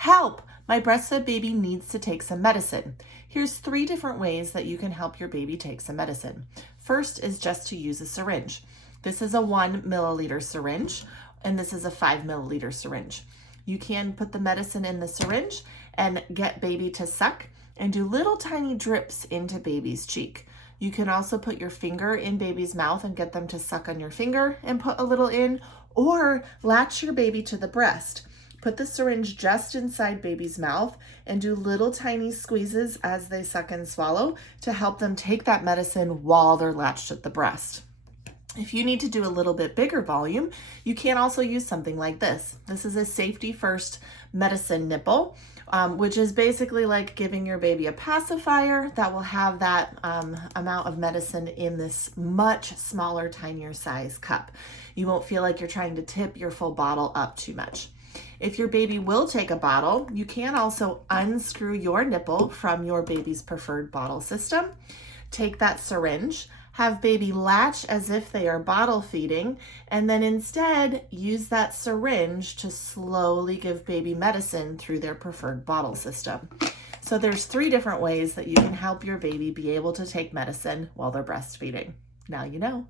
Help! My breastfed baby needs to take some medicine. Here's 3 different ways that you can help your baby take some medicine. First is just to use a syringe. This is a 1 milliliter syringe, and this is a 5 milliliter syringe. You can put the medicine in the syringe and get baby to suck and do little tiny drips into baby's cheek. You can also put your finger in baby's mouth and get them to suck on your finger and put a little in, or latch your baby to the breast. Put the syringe just inside baby's mouth and do little tiny squeezes as they suck and swallow to help them take that medicine while they're latched at the breast. If you need to do a little bit bigger volume, you can also use something like this. This is a safety first medicine nipple, which is basically like giving your baby a pacifier that will have that amount of medicine in this much smaller, tinier size cup. You won't feel like you're trying to tip your full bottle up too much. If your baby will take a bottle, you can also unscrew your nipple from your baby's preferred bottle system. Take that syringe, have baby latch as if they are bottle feeding, and then instead use that syringe to slowly give baby medicine through their preferred bottle system. So there's 3 different ways that you can help your baby be able to take medicine while they're breastfeeding. Now you know.